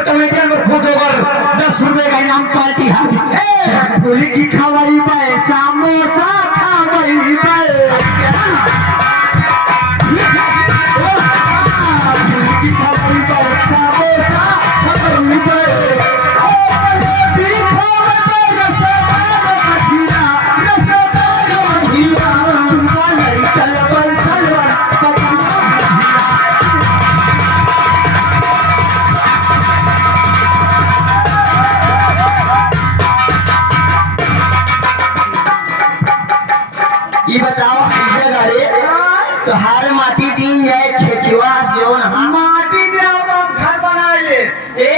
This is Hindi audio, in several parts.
और कमेटियन को खुश होकर 10 रुपए का इनाम पार्टी हाथ फूल की खवाई पे समोसा खवाई पे फूल की खवाई पे समोसा खवाई पे ये बताओ गाड़ी तो हर माटी दिन जाए खेचुआ जोन माटी दे तो हम घर बना ले ए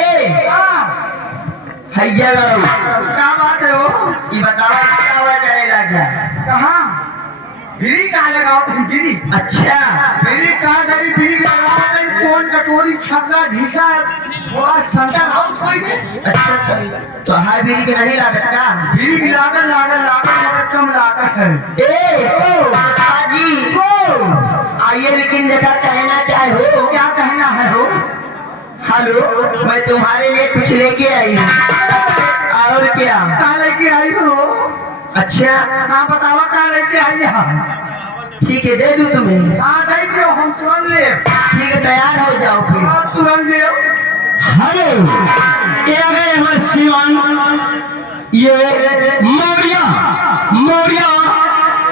हैया गाड़ी क्या बात है वो ये बताओ क्या हुआ करेगा क्या कहाँ बिरी कहाँ लगाओ तुम बिरी अच्छा बिरी कहाँ गई बिरी लगाओ तो कौन कटोरी छपरा ढीसा थोड़ा संता राउत कोई के अच्छा तो हाय बीरी के नहीं लागत का बिरी लागल मगर कम लागत है ए उस्ताद जी आइए लेकिन जगह कहना क्या हो क्या कहना है हो हेलो मैं तुम्हारे लिए कुछ लेके आई हूँ और क्या कहाँ लेके आई हो अच्छा हाँ बतावा कहाँ लेके आई है ठीक है दे दूँ तुम्हें हाँ दे दियो हम तुरंत ले ठीक है तैयार हो जाओ फिर हाँ, तुरंत दे हेलो ये आ गए हमारे सिवान ये मौर्या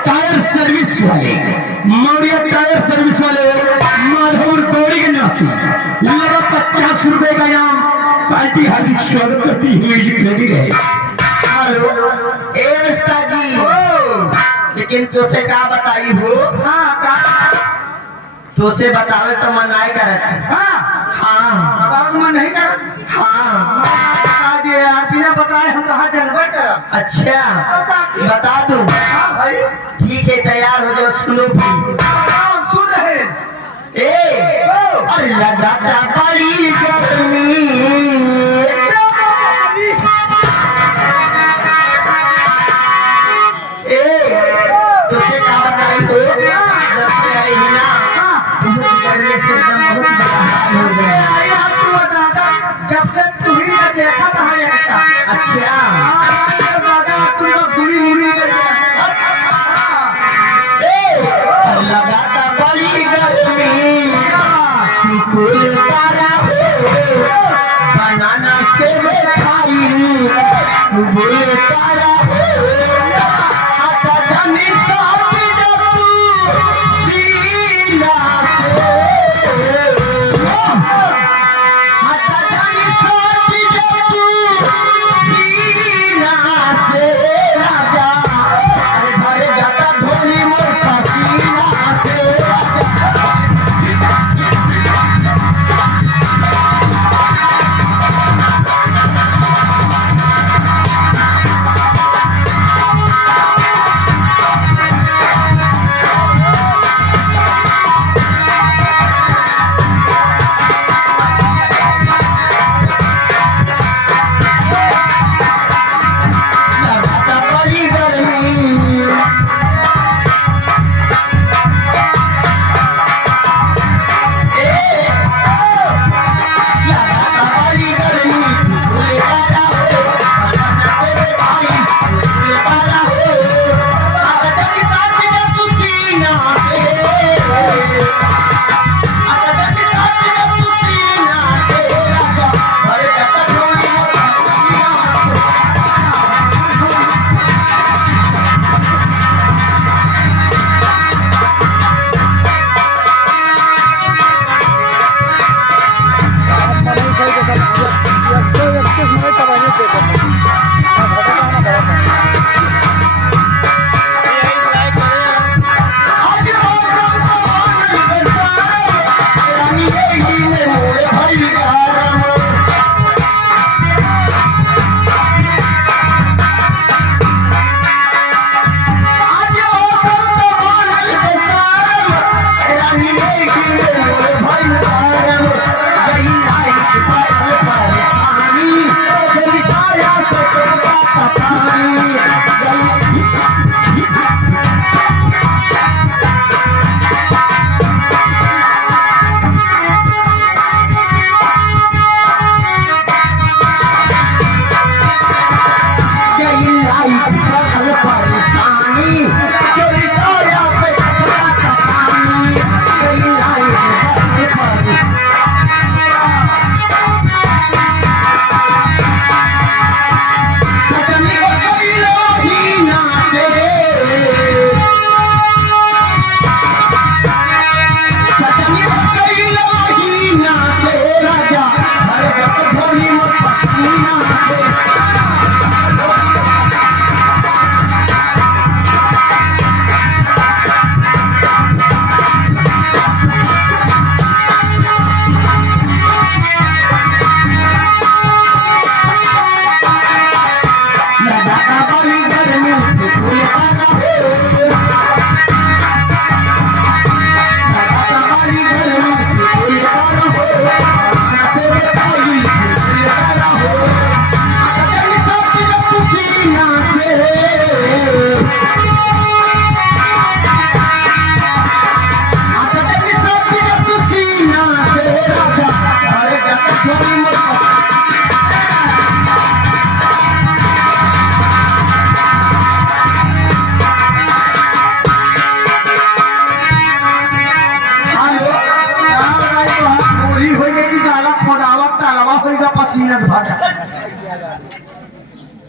टायर सर्विस वाले मौर्या टायर सर्विस वाले माधवपुर कौड़ी के निवासी लगा 50 रुपए का इनाम पार्टी हार्दिक स्वागत करती हुई भेजी गए। हेलो ए उस्ताद जी लेकिन तुझसे क्या बताई हो हाँ कहाँ तुझसे बतावे तो मनाई करत हाँ हाँ बताओ तुम नहीं कर हाँ बता दिए यार बिना बताए हम कहाँ जानवर करब अच्छा बता तू हाँ भाई ठीक है तैयार हो जाओ सुनो फिर हम सुन रहे ए और लगाता बड़ी गर्मी तुझे क्या बताई हो जब से आई ही ना बहुत गर्मी से एकदम बहुत बुरा हाल हो गया यार तू दादा जब से तुम्ही ने देखा था यहाँ अच्छा दादा तुमको बुरी मुड़ी कर लगाता बड़ी गर्मी फूल तारा बनाना से खाई फूल तारा